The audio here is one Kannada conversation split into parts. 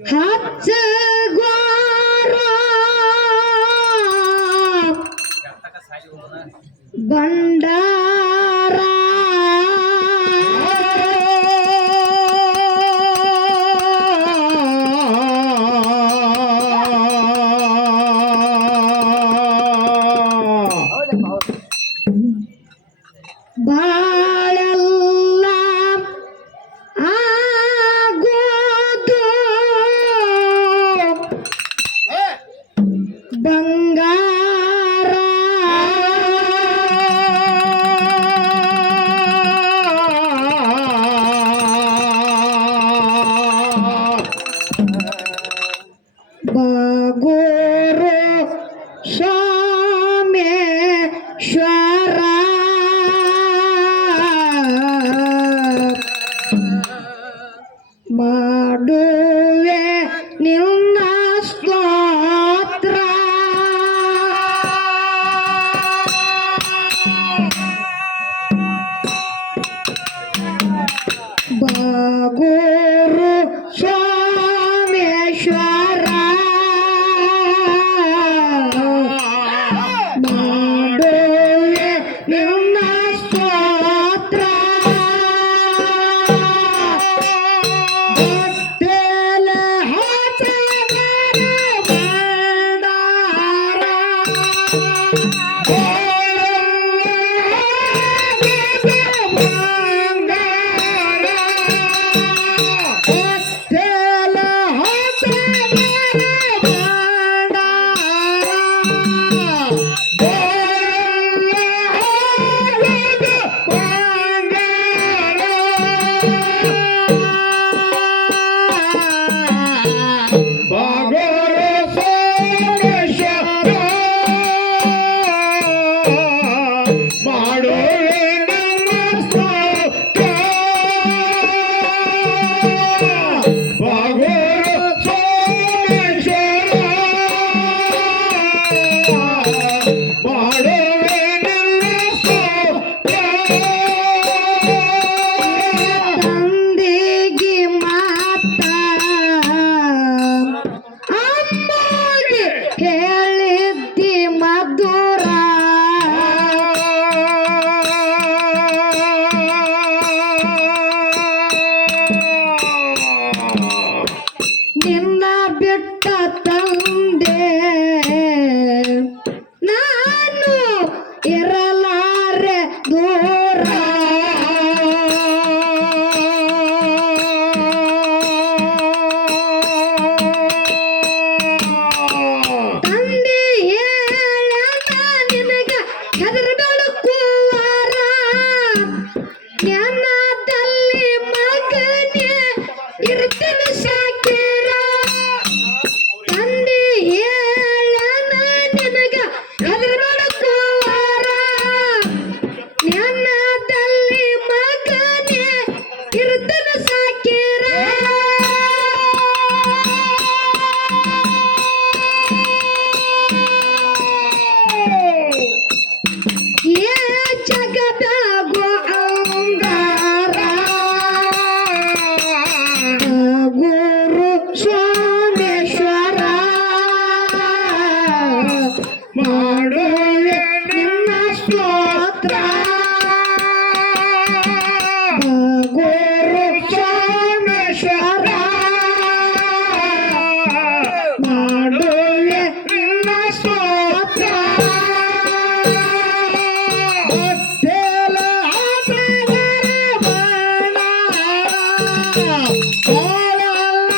ಹಚ್ಚ ಗ್ವಾರ ಬಂಡಾರ ಬಾಳೆಲ್ಲ ಆಗೋದು ಬಂಗಾರ ಬಗೋರು ಸೋಮೇಶ್ವರ ಮಾಡುವೆ ನಿನ್ನ ಸ್ತೋತ್ರ ಬಗೋರು ಸೋಮೇಶ್ವರ ಮಾಡುವೆ ನಿನ್ನ ಸ್ತೋತ್ರ ಹೊಟ್ಟೆಲ ಹಚ್ಚದರ ಬಂಡಾರ ಹೊಟ್ಟೆಲ ಹಚ್ಚದರ ತಂದೆಗೆ ಮಾತ ಅಮ್ಮಗೆ ಹೇಳಿದ್ದಿ ಮಧುರ ನಿನ್ನ ಬಿಟ್ಟ ತಂದೆ ನಾನು ಇರಲಾರೆ ದೂರ ತಂದೆ ಹೇಳನ ನಿನಗ ಹೆದರಗಳು ಕೂವಾರ ಜ್ಞಾನದಲ್ಲಿ ಮಗನೇ ಇರ್ತೀನಿ ಸಾಕಿರ ತಂದೆ ಹೇಳನ ನಿನಗ ಹೆದರಗಳು ಕೂವಾರ ಜ್ಞಾನದಲ್ಲಿ ಮಗನೇ ಇರ್ತೀನಿ ಸಾಕಿರ ಏ ಜಗದಾಗೋ ಅಂಗಾರ ಗುರು ಸೋಮೇಶ್ವರ ಮಾಡುವೆ ನಿನ್ನ ಸ್ತೋತ್ರ ಗುರು ಸೋಮೇಶ್ವರ ಮಾಡುವೆ ನಿನ್ನ ಸ್ತೋತ್ರ ಹೊಟ್ಟೆಲ ಹಸದರ ಬಂಡಾರ ಬಾಳೆಲ್ಲ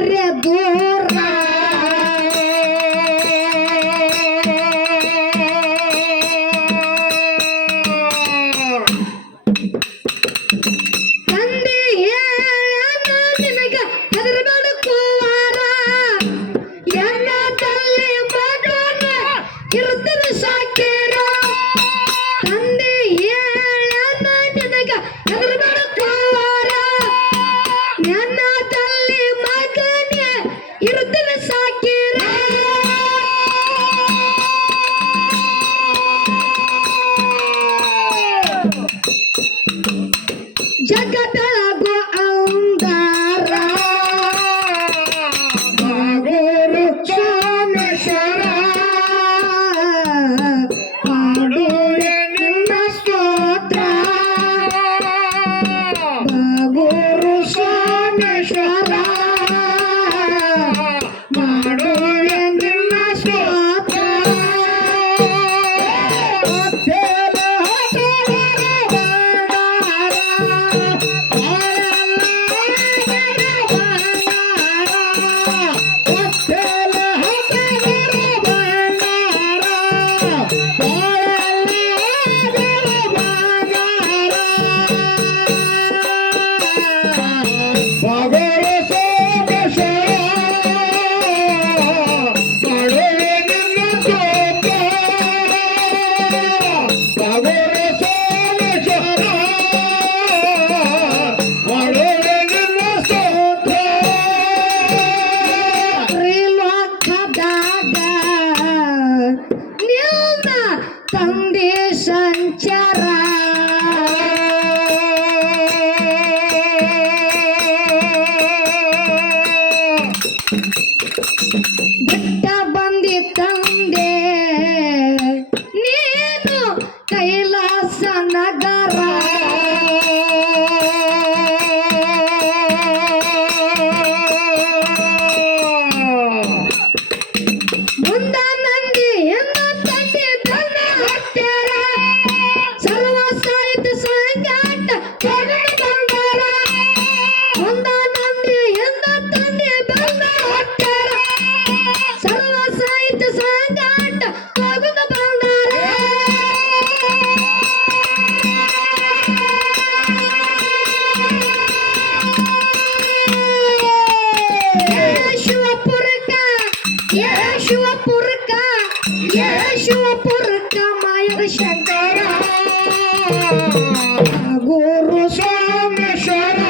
ಕಾರ್ಯ ದೂರ ತಂದೆ ಹೇಳನ ನಿನಗ ಹೆದರಬೇಡ ಕುವಾರ ಎನ್ನ ತಲ್ಲಿ ಮಗನ ಇರುತ್ತನ ಸಾಕೇರ ತಂದೆ ಹೇಳನ ನಿನಗ ಹೆದರಬೇಡ ಕುವಾರ ಎನ್ನ ತಲ್ಲಿ ಮಗನ ಇರುತ್ತನ ಸಾಕೇರ ಜಗದಗೋ ಅಂದಾರ ಗುರು ಸೋಮೇಶ್ವರ ಮಾಡುವೆ ನಿನ್ನ ಸ್ತೋತ್ರ ಗುರು ಸೋಮೇಶ್ವರ ಮಾಡುವೆ ನಿನ್ನ ಸ್ತೋತ್ರ ತ್ರಿಲೋಕದಾಗ ನಿನ್ನ ತಂದೆ ಸಂಚಾರ ಬಿಟ್ಟ ಬಂದಿ ತಂದೆ ನೀನು ಕೈಲಾಸ ನಗರ ಮುಂದ ನಂದಿ ಎಂದ ತಂದೆ ಬೆನ್ನ ಹತ್ಯಾರ ಸರ್ವ ಸಾಹಿತ್ಯ ಸಂಗಾಟ ಬಂದಾರ ಮುಂದ ನಂದಿ ಎಂದ ತಂದೆ ಬೆನ್ನ ಹತ್ಯಾರ ಸರ್ವ ಸಾಹಿತ್ಯ ಸಂಗಾಟ ಹೋಗುತ್ತ ಬಂದಾರ ಶಿವಪುರಕ ಶಿವಪುರಕ ಶಿವಪುರಕ ಮಾಯದ ಶಂಕರ ಗುರು ಸೋಮೇಶ್ವರ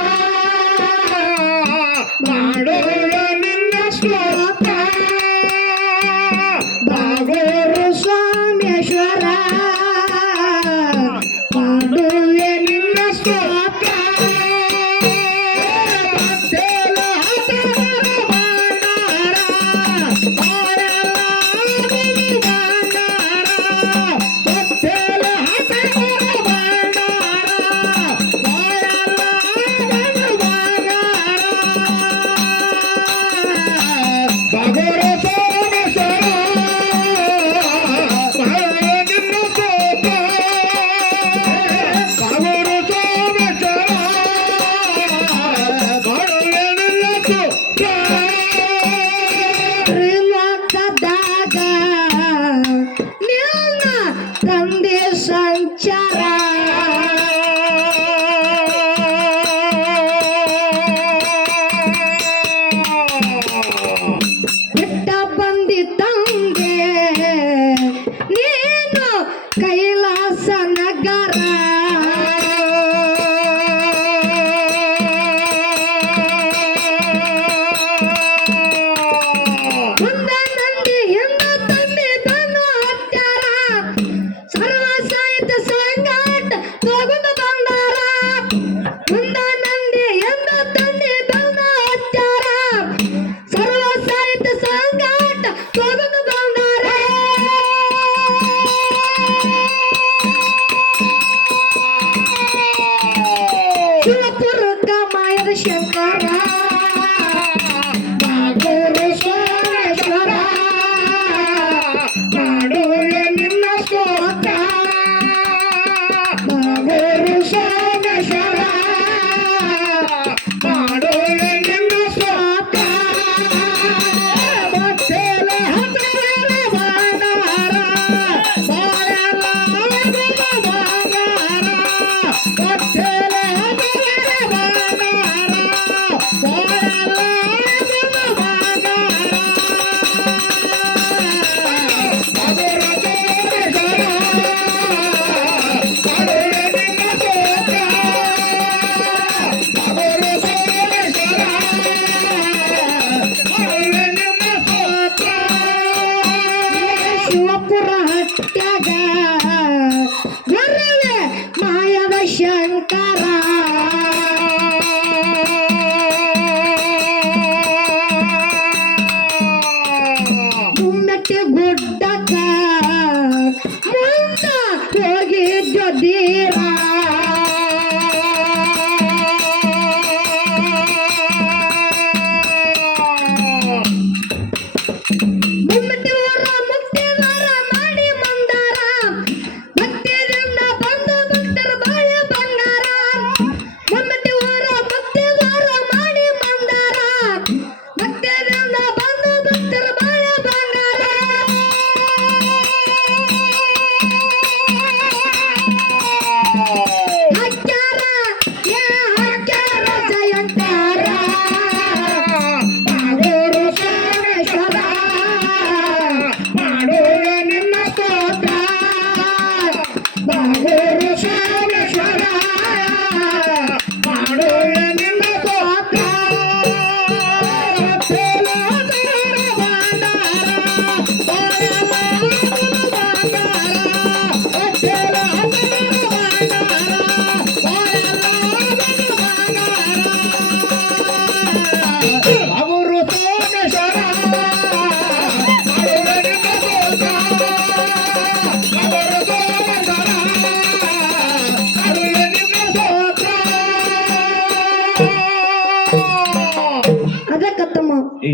ಮಾಡುವೆ ನಿನ್ನ ಸ್ತೋತ್ರ ಗುರು ಸೋಮೇಶ್ವರ ಮಾಡುವೆ ನಿನ್ನ ಸ್ತೋತ್ರ ತ್ರಿಲೋಕದಾಗ ನಿನ್ನ ತಂದೆ ಸಂಚಾರ ಬಿಟ್ಟ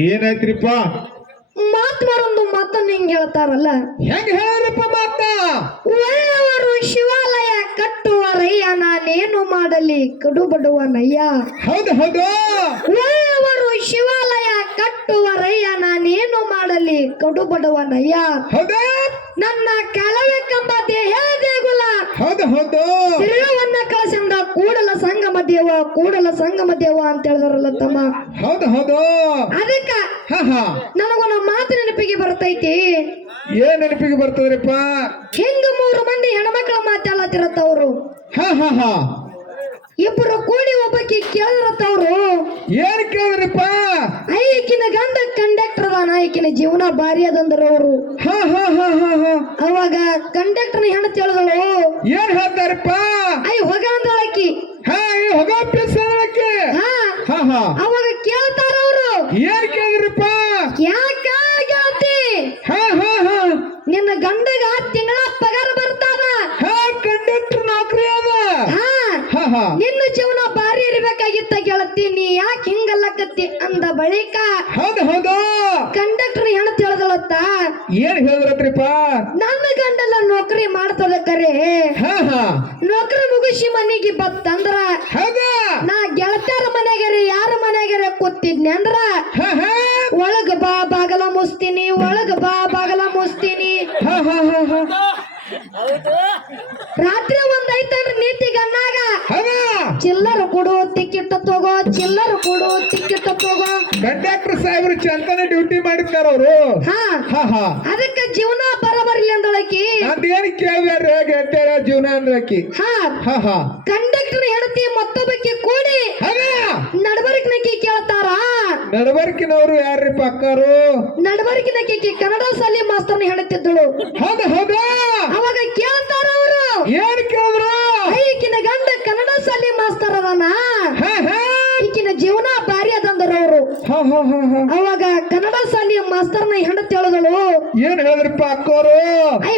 ಏನಾಯ್ತ್ರಿಪ್ಪ ಮಾತ್ಮರೊಂದು ಮಾತನ್ನ ಹಿಂಗ್ ಹೇಳ್ತಾರಲ್ಲ, ಹೆಂಗ ಹೇಳ್ರಿಪ್ಪ ಮಾತ ಒಳ್ಳೆಯವರು ಶಿವಾಲಯ ಕಟ್ಟುವರಯ್ಯ, ನಾನೇನು ಮಾಡಲಿ ಕಡು ಬಡವನಯ್ಯ. ಹೌದು ಹೌದು ಒಳ್ಳೆಯವರು ಶಿವಾಲಯ ಕಟ್ಟುವರಯ್ಯ, ನಾನೇನು ಮಾಡಲಿ ಕಡು ಬಡವನಯ್ಯ. ಹೌದು ನನ್ನ ಕೆಲವೇ ಕಂಬ ದೇಹ ದೇಗುಲ, ಹೌದು ಹೌದು ತಿರುವನ್ನ ಕಳಸಿಂದ ಕೂಡಲ ಸಂಗಮ ದೇವ, ಕೂಡಲ ಸಂಗಮ ದೇವ ಅಂತ ಹೇಳಿದ್ರಲ್ಲ ತಮ್ಮ. ಹೌದು ಹೌದು ಅದಕ್ಕ ಹಾ ಹಾ ನನಗೊಂದು ಮಾತು ನೆನಪಿಗೆ ಬರ್ತೈತಿ. ಏನ್ ನೆನಪಿಗೆ ಬರ್ತದ್ರಿಪ್ಪ? ಹಿಂಗ 3 ಮಂದಿ ಹೆಣ್ಮಕ್ಳ ಮಾತಾಡತ್ತಿರತ್ತವ್ರು. ಹಾ ಹಾ ಹಾ ಇಬ್ಬರು ಕೂಡಿ ಒಬ್ಬಕಿ ಕೇಳಿರತ್ತವ್ರು, ಏನ್ ಕೇಳಿದ್ರಿಪ್ಪ? ಈಕಿನ ಗಂಡ ಕಂಡಕ್ಟರ್ ಅದಾನ, ಈಕಿನ ಜೀವನ ಭಾರಿ ಅದಂದ್ರ ಅವರು. ಹಾ ಹಾ ಹಾ ಹಾ ಹಾ ಅವಾಗ ಕಂಡಕ್ಟರ್ನ ಹೆಣ್ಣು ತಿಳಿದಳು, ಏನ್ ಹೇಳ್ತಾರಪ್ಪ? ಹೊಗ ಅಂದಳಕಿ. ಹಾ ಈ ಹೊಗ ಪಿಸಕ್ಕೆ ಹಾ ಹಾ ಹಾ ಅವಾಗ ಕೇಳ್ತಾರ ಅವರು, ಏನ್ ಕೇಳಿದ್ರಿಪ್ಪ? ಯಾಕಾಗತಿ ಹಾ ಹಾ ಹಾ ನಿನ್ನ ಗಂಡಗ ತಿಂಗಳ ಪಗಾರ ಬರ್ತಾವ, ಹಾ ಕಂಡಕ್ಟರ್ ನೌಕರಿ ಅದ. ಹಾ ಹಾ ಹಾ ನಿನ್ನ ಜೀವನ ಭಾರಿ ಇರ್ಬೇಕಾಗಿತ್ತ ಗೆಳತಿ, ನೀ ಯಾಕೆ ಹಿಂಗಲ್ಲಕತ್ತಿ ಅಂದ ಬಳಿಕ ಹೌದು ಹೌದು ಕಂಡಕ್ಟರ್ ಹೆಣ್ಣು ತಿಳಿದಳತ್ತ, ಏನ್ ಹೇಳಿದ್ರಪ್ಪ? ನನ್ನ ಗಂಡಲ್ಲ ನೌಕರಿ ಮಾಡ್ತದ ಕರೆ, ಹಾ ಹಾ ನೌಕರಿ ಮುಗಿಸಿ ಮನೆಗೆ ಬತ್ತಂದ್ರ ಹೌದಾ ನಾ ಗೆಳತಿಯರ ಮನೆಗಾರೆ ಯಾರ ಮನೆಗಾರೆ ಕೂತಿದ್ನಿ ಅಂದ್ರ ಹಾ ಹಾ ಒಳಗ ಬಾ ಬಾಗಲ ಮುಸ್ತೀನಿ, ಒಳಗ ಬಾ ಬಾಗಲ ಮುಸ್ತೀನಿ. ಹಾ ಹಾ ಹಾ ಹಾ ರಾತ್ರಿ 1 ಐತಂದ್ರ ನೀತಿ ಗಣ್ಣಾಗ ಹೌದಾ ಚಿಲ್ಲರ ಕೊಡು ಟಿಕೆಟ್ ತಗೋ, ಚಿಲ್ಲರ ಕೊಡು ಟಿಕೆಟ್ ತಗೋ. ಕಂಡಕ್ಟರ್ ಸಾಹೇಬ್ರು ಚಂತನ ಡ್ಯೂಟಿ ಮಾಡಿರ್ತಾರ ಅವರು. ಹಾ ಹಾ ಹಾ ಅದಕ್ಕ ಜೀವನ ಬರಬರ್ಲಿ ಅಂದಳಕಿ. ನಂದು ಏನ್ ಕೇಳಿದಾರೆ ಗೆಟ್ಟಾರ ಜೀವನ ಅಂದ್ರಕಿ. ಹಾ ಹಾ ಹಾ ಕಂಡಕ್ಟರ್ ಹೆಂಡತಿ ಮತ್ತೊಬ್ಬಕ್ಕೆ ಕೂಡಿ ಹೌದಾ ನಡಬರ್ಕಿನಕಿ ಕೇಳ್ತಾರ. ನಡಬರ್ಕಿನವ್ರು ಯಾರ್ರಿಪ್ಪ ಅಕ್ಕಾರು? ನಡಬರ್ಕಿನಕಿ ಕನ್ನಡ ಶಾಲೆ ಮಾಸ್ತರ್ನ ಹೆಣತಿದ್ದಳು. ಹೌದಾ ಹೌದಾ ಅವಾಗ ಕೇಳ್ತಾರ ಅವರು, ಏನ್ ಕೇಳಿದ್ರು? ಈಕಿನ ಗಂಡ ಕನ್ನಡ ಶಾಲೆ ಮಾಸ್ತರ್ ಅದಾನ, ಹಾ ಹಾ ಈಕಿನ ಜೀವನ ಭಾರಿ ಅದಂದ್ರ ಅವರು. ಹಾ ಹಾ ಹಾ ಹಾ ಅವಾಗ ಕನ್ನಡ ಶಾಲೆ ಮಾಸ್ತರ್ನ ಹೆಂಡತಿ ಹೇಳಿದಳು, ಏನ್ ಹೇಳಿದ್ರಿಪ್ಪ ಅಕ್ಕೋರು?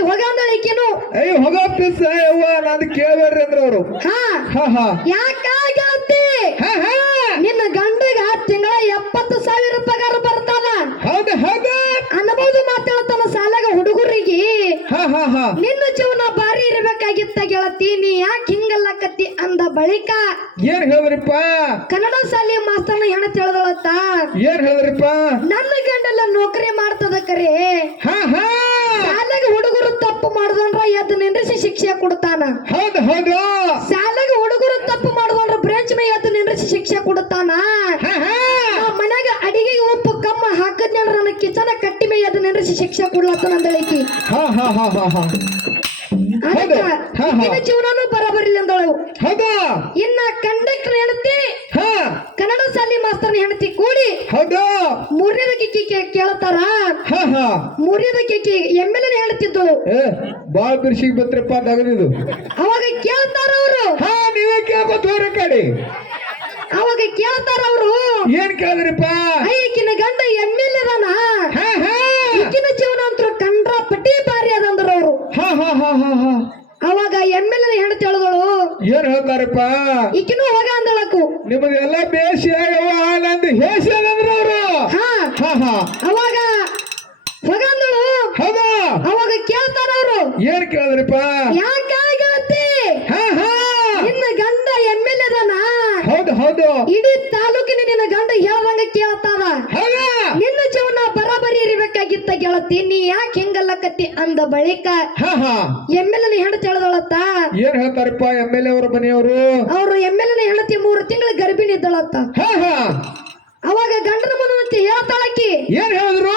ಹೊಗ ಅಂದಳ ಈಕಿನು. ಅಯ್ಯ ಹೊಗ ಪಿಸ್ ಯವ್ವ ನಂದು ಕೇಳ್ಬೇಡ್ರಿ ಅಂದ್ರ ಅವರು. ಹಾ ಹಾ ಹಾ ಯಾಕಾಗತ್ತಿ ಹಾ ಹಾ ನಿನ್ನ ಗಂಡಗ ತಿಂಗಳ 70,000 ಪಗಾರ ಬರ್ತಾನ, ಹೌದಾ ಹೌದಾ ಅನ್ಬೋದು ಮಾತಾಡ್ತಾನ ಸಾಲಾಗ ಹುಡುಗರಿಗೆ. ಹಾ ಹಾ ಹಾ ನಿನ್ನ ಜೀವನ ಭಾರಿ ಇರ್ಬೇಕಾಗಿತ್ತ ಗೆಳತಿ, ನೀ ಯಾಕೆ ಹಿಂಗಲ್ಲಕತ್ತಿ ಅಂದ ಬಳಿಕ ಏನ್ ಹೇಳಿದ್ರಿಪ್ಪ? ಕನ್ನಡ ಶಾಲೆ ಮಾಸ್ತರ್ನ ಹೆಣ್ಣು ತಿಳಿದಳತ್ತ, ಏನ್ ಹೇಳಿದ್ರಿಪ್ಪ? ನನ್ನ ಗಂಡೆಲ್ಲ ನೌಕರಿ ಮಾಡ್ತದ ಕರೆ, ಹಾ ಹಾ ಶಾಲೆಗ ಹುಡುಗರು ತಪ್ಪು ಮಾಡುದಂದ್ರ ಎದ್ದು ನಿಂದ್ರಿಸಿ ಶಿಕ್ಷೆ ಕೊಡ್ತಾನ, ಹೌದು ಹೌದು ಶಾಲೆಗ ಹುಡುಗರು ತಪ್ಪು ಮಾಡುದಂದ್ರ ಬ್ರೇಂಚ್ ಮೇ ಎದ್ದು ನಿಂದ್ರಿಸಿ ಶಿಕ್ಷೆ ಕೊಡ್ತಾನ. ಹಾ ಹಾ ಮನ್ಯಾಗ ಅಡಿಗೆಗೆ ಉಪ್ಪು ಕಮ್ಮ ಹಾಕದ್ನಂದ್ರ ನನ್ನ ಕಿಚನ ಕಟ್ಟಿ ಮೇ ಎದ್ದು ನಿಂದ್ರಿಸಿ ಶಿಕ್ಷೆ ಕೊಡ್ಲತ್ತನ ಅಂದಳಿಕಿ. ಹಾ ಹಾ ಹಾ ಹಾ ಹಾ ಅದಕ್ಕ ಹಾ, ಹಾ. ನಿನ್ನ ಜೀವನನು ಬರಬರಿಲ್ಲ ಅಂದಳು. ಹೌದಾ ಇನ್ನ ಕಂಡಕ್ಟರ್ ಹೆಂಡತಿ ಹಾ ಕನ್ನಡ ಶಾಲೆ ಮಾಸ್ತರ್ನ ಹೆಂಡತಿ ಕೂಡಿ ಹೌದಾ 3ನೇದಕ್ಕೆ ಕೇಳ್ತಾರ. ಹಾ ಹಾ 3ನೇದಕ್ಕೆ MLA ಹೇಳ್ತಿದ್ದಳು. ಏ ಬಾಳ್ ಬಿರ್ಸಿಗೆ ಬತ್ರಪ್ಪ ತಗದಿದು. ಅವಾಗ ಕೇಳ್ತಾರ ಅವರು, ಹಾ ನೀವೇ ಕೇಳ್ಕೊತ ಹೋಗ್ರಿ ಕಡೆ. ಅವಾಗ ಕೇಳ್ತಾರ ಅವರು, ಏನ್ ಕೇಳಿದ್ರಿಪ್ಪ? ಈಕಿನ ಗಂಡ MLA ಅದಾನ, ಹಾ ಹಾ ಈಕಿನ ಜೀವನ ಅಂತೂ ಕಂಡ್ರಾಪಟ್ಟಿ ಭಾರಿ ಅದಂದ್ರ ಅವರು. ಹಾ ಹಾ ಹಾ ಹಾ ಹಾ ಅವಾಗ MLA ಹೆಂಡತಿ ಹೇಳಿದಳು, ಏನ್ ಹೇಳ್ತಾರಪ್ಪ? ಈಕಿನೂ ಹೋಗ ಅಂದಳಕು. ನಿಮಗೆಲ್ಲ ಬೇಸಿ ಯವ್ವ ನಂದು ಹೇಸಿ ಅದಂದ್ರ ಅವರು. ಹಾ ಹಾ ಹಾ ಅವಾಗ ಹೋಗ ಅಂದಳು. ಹೌದಾ ಅವಾಗ ಕೇಳ್ತಾರ ಅವರು, ಏನ್ ಕೇಳಿದ್ರಿಪ್ಪ? ಯಾಕಾಗತ್ತಿ ಹಾ ಹಾ ನಿನ್ನ ಗಂಡ MLA ಅದಾನ, ಹೌದು ಹೌದು ಇಡೀ ತಾಲೂಕಿನ ನಿನ್ನ ಗಂಡ ಹೇಳ್ದಂಗ ಕೇಳ್ತಾರ, ಹೌದಾ ನಿನ್ನ ಜೀವನ ಬರಬರಿ ಇರ್ಬೇಕಾಗಿತ್ತ ಗೆಳತಿ, ನೀ ಯಾಕೆ ಹಿಂಗಲ್ಲಕತ್ತಿ ಅಂದ ಬಳಿಕ ಹಾ ಹಾ MLA ಹೆಂಡತಿ ಹೇಳ್ದಳತ್ತ. ಏನ್ ಹೇಳ್ತಾರಪ್ಪ MLA ಅವರ ಮನೆಯವರು? ಅವರು MLA ಹೆಂಡತಿ 3 ತಿಂಗಳ ಗರ್ಭಿಣಿ ಇದ್ದಳತ್ತ. ಹಾ ಹಾ ಅವಾಗ ಗಂಡನ ಮುಂದೆ ನಿಂತು ಹೇಳ್ತಾಳಕಿ, ಏನ್ ಹೇಳಿದ್ರು?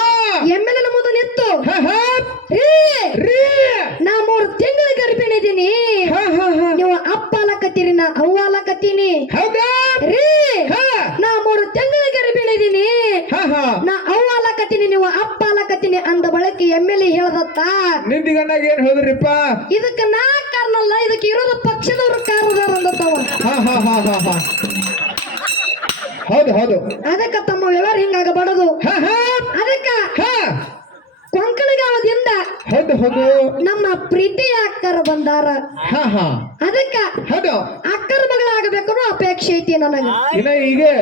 MLA ಮುಂದೆ ನಿಂತು, ಹಾ ಹಾ ರೀ ರೀ ನಾ 3 ತಿಂಗಳ ಗರ್ಭಿಣಿ ಇದೀನಿ, ಹಾ ಹಾ ಹಾ ನೀವು ಅಪ್ಪ ಅಲಕತ್ತೀರಿ, ನಾ ಅವ್ವ ಅಲಕತ್ತೀನಿ. ಹೌದಾ ರೀ ಹಾ ನಾ 3 ತಿಂಗಳ ಗರ್ಭಿಣಿ ಇದೀನಿ, ಹಾ ಹಾ ನಾ ಅವ್ವ ಅಲಕತ್ತೀನಿ, ನೀವು ಅಪ್ಪ ಅಲಕತ್ತೀನಿ ಅಂದ ಬಳಿಕ MLA ಹೇಳ್ದತ್ತ. ನಿಂದಿ ಗಂಡಾಗ ಏನ್ ಹೇಳಿದ್ರಿಪ್ಪ? ಇದಕ್ಕೆ ನಾ ಕಾರಣಲ್ಲ, ಇದಕ್ಕೆ ಇರೋದು ಪಕ್ಷದವ್ರ ಕಾರಣದಾರ ಅಂದತ್ತವ. ಹಾ ಹಾ ಹಾ ಹಾ ಹಾ ಹೌದು ಹೌದು ಅದಕ್ಕ ತಮ್ಮ ವ್ಯವಹಾರ ಹಿಂಗಾಗಬಾರದು. ಹಾ ಹಾ ಅದಕ್ಕ ಹಾ ಕೊಂಕಣಗಾವದಿಂದ ಹೌದು ಹೌದು ನಮ್ಮ ಪ್ರೀತಿಯ ಅಕ್ಕರ ಬಂದಾರ. ಹಾ ಹಾ ಅದಕ್ಕ ಹೌದು ಅಕ್ಕರ ಮಗಳಾಗಬೇಕು ಅಪೇಕ್ಷೆ ಅಪೇಕ್ಷೆ ಐತಿ ನನಗ ಇನ್ನ ಹೀಗೆ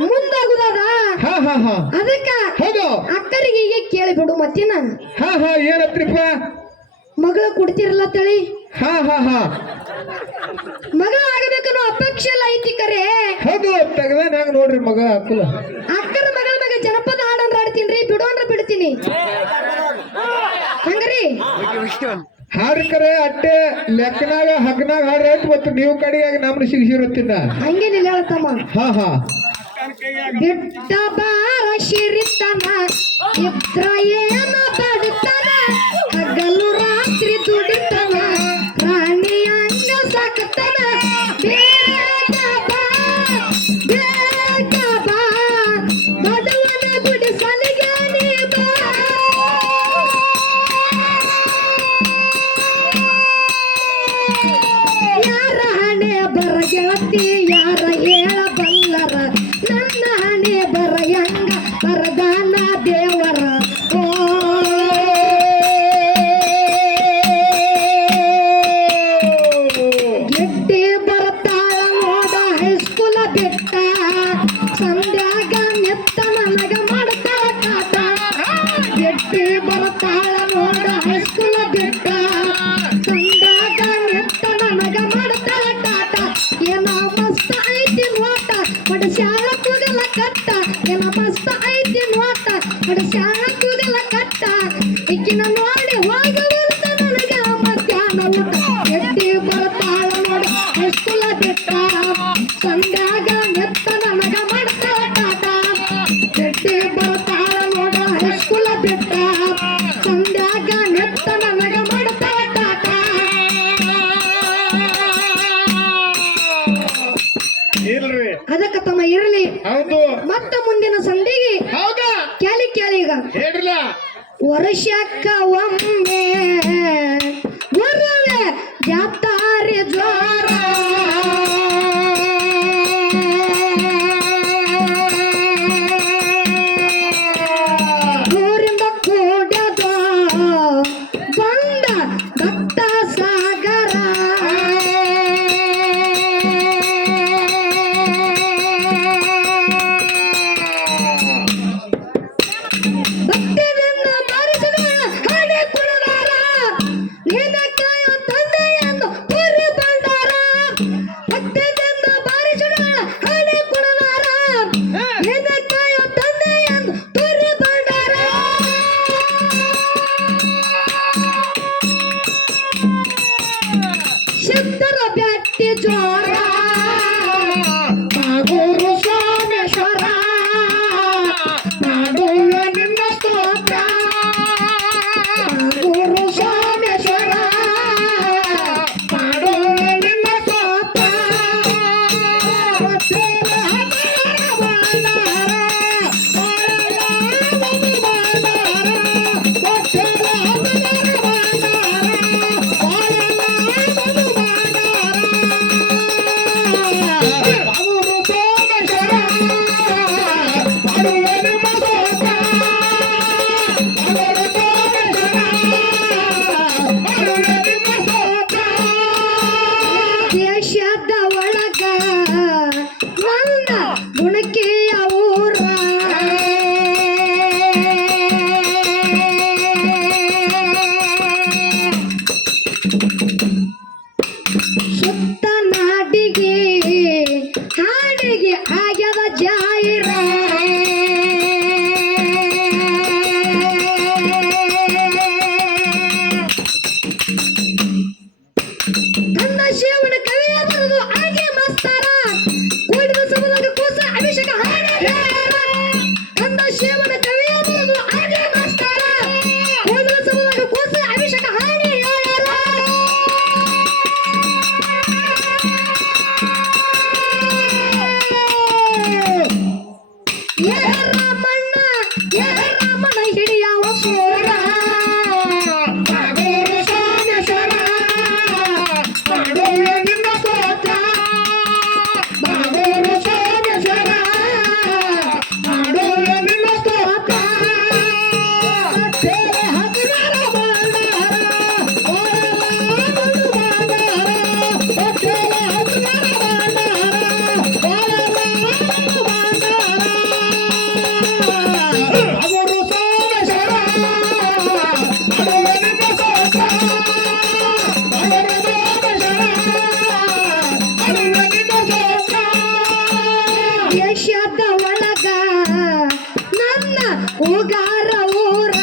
ಮುಂದಾಗುದಾದ ಹಾ ಹಾ ಹಾ ಅದಕ್ಕ ಹೌದು ಅಕ್ಕರಿಗೆ ಹೀಗೆ ಕೇಳಿಬಿಡು ಮತ್ತಿನ ಹಾ ಹಾ ಏನತ್ರಿಪ್ಪ ಮಗಳ ಕೊಡ್ತಿರಲ್ಲ ತಳಿ ಹಾ ಹಾ ಹಾ ಮಗಳ ಆಗಬೇಕನ್ನೋ ಅಪೇಕ್ಷೆ ಎಲ್ಲ ಐತಿ ಕರೆ ಹೌದು ತೆಗದಾನ ಹಂಗ ನೋಡ್ರಿ ಮಗ ಅಕ್ಕಲ ಅಕ್ಕರ ಮಗಳ ಮಗ ಜನಪದ ಹಾಡಂದ್ರ ಆಡ್ತೀನಿ ಬಿಡು ಅಂದ್ರ ಬಿಡ್ತೀನಿ ಹಂಗ್ರಿ ಹಾಡ್ಕರೆ ಅಟ್ಟೆ ಲೆಕ್ಕನಾಗ ಹಗ್ನಾಗ ಹಾಡ್ರಿ ಆಯ್ತು ಮತ್ತು ನೀವು ಕಡೆಯಾಗಿ ನಮ್ನ ಸಿಗಿಸಿರುತ್ತಿನ ಹಂಗೇನಿಲ್ಲ ಹೇಳ್ತಮ್ಮ ಹಾ ಹಾ ಬಿಟ್ಟ ಬಾರ ಶಿರಿತನ ಇದ್ರ ಏನು ಬಡತನ ಹಗಲು ರಾತ್ರಿ ದುಡಿತನ ರಾಣಿ ಹಂಗ ಸಾಕತನ ಬೇಗ ಬಾ ಬಡವನ ಗುಡಿಸಲಿಗೆ ನೀ ಬಾ ಯಾರ ಹಣೆ ಬರ ಗೆಳತಿ ಯಾರ ಹೇಳ ಬಲ್ಲರ ನನ್ನ ಹಣೆ ಬರ ಹೆಂಗ ಬರದಾನ ದೇವರ ಓ ಗೆಡ್ಡೆ ಬರತಾಳ ನೋಡ ಹೈಸ್ಕೂಲ ಬಿಟ್ಟ ಸಂಧ್ಯಾಗ ನೆತ್ತ ನನಗ ಮಾಡ್ತಾಳ ಕಾಟ ಗೆಡ್ಡೆ ಬರತಾಳ ನೋಡ ಹೈಸ್ಕೂಲ ಬಿಟ್ಟ ಸಂಧ್ಯಾಗ ನೆತ್ತ ನನಗ ಮಾಡ್ತಾಳ ಕಾಟ ಏನ ಮಸ್ತ ಐತಿ ನೋಟ ಪಡಸ್ಯಾಳ ಕೂದಲ ಕಟ್ಟ ಏನ ಮಸ್ತ ಐತಿ ನೋಟ ಪಡಸ್ಯಾಳ ಕೂದಲ ಕಟ್ಟ ಈಕಿನ ನೋಡಿ ಹೋಗಬರ್ತ ನನಗ ಮಧ್ಯಾಹ್ನ ಊಟ ಎಟ್ಟಿ ಬರ್ತಾಳ ನೋಡ ಹೈಸ್ಕೂಲ ಬಿಟ್ಟ ಸಂಧ್ಯಾಗ ನೆತ್ತ ನನಗ ಮಾಡ್ತಾಳ ಕಾಟ ಎಟ್ಟಿ ಬರ್ತಾಳ ನೋಡ ಹೈಸ್ಕೂಲ ಬಿಟ್ಟ ಸಂಧ್ಯಾಗ ನೆತ್ತ ನನಗ ಮಾಡ್ತಾಳ ಕಾಟ ಇಲ್ರಿ ಅದಕ್ಕ ತಮ್ಮ ಇರಲಿ ಹೌದು ಮತ್ತ ಮುಂದಿನ ಸಂಧಿಗೆ ಹೌದಾ ಕೇಳಿ ಈಗ ಹೇಳ್ರಲ್ಲ ವರ್ಷಕ್ಕ ಒಮ್ಮೆ ಬರುವೆ ಜಾತ್ರೆ ಜ್ವರ ಊರಿಂದ ಕೂಡದ ಬಂದ ಭಕ್ತ ಸಾಗರ ಭಕ್ತರನ್ನ ಬಾರಿಸಿದವಳ ಹಣೆ ಕುಣದಾರ ನಿನ್ನ ಕಾಯೋ ತಂದೆಯನ್ನು ಪುರಿ ಬಂದಾರ ಭಕ್ತರನ್ನ ಬಾರಿಸಿದವಳ ಹಣೆ ಕುಣದಾರ ನಿನ್ನ ಕಾಯೋ ತಂದೆಯನ್ನು ಪುರಿ ಬಂದಾರ ಶಬ್ದರ ಬ್ಯಾಟ್ಟಿ ಜೋರ ಗುರು ಸೋಮೇಶ್ವರ ಮಾಡುವೆ ನಿನ್ನ ಸ್ತೋತ್ರ ಗುರು ಸೋಮೇಶ್ವರ ಮಾಡುವೆ ನಿನ್ನ ಸ್ತೋತ್ರ ದೇಶದ ಒಳಗ ನನ್ನ ಗುಣಕಿಯ ಊರ ಸುತ್ತ ನಾಡಿಗೆ ಹಾಡಿಗೆ ಆಗ್ಯದ ಜಾಯಿರ ನನ್ನ ಶಿವನ ಕವಿಯ ಬರೆದು ಹಾಗೆ ಮಸ್ತಾರ ಕೂಡಿದ ಸಮುದ್ರ ಕೂಸ ಅಭಿಷೇಕ ಹಾಡಿ ನನ್ನ ಶಿವನ ಕವಿಯ ಬರೆದು ಹಾಗೆ ಮಸ್ತಾರ ಕೂಡಿದ ಸಮುದ್ರ ಕೂಸ ಅಭಿಷೇಕ ಹಾಡಿ ರಾಮಣ್ಣ ಹಿಡಿಯವ ಸೋರ ಹುಡುಗಾರ ಊರ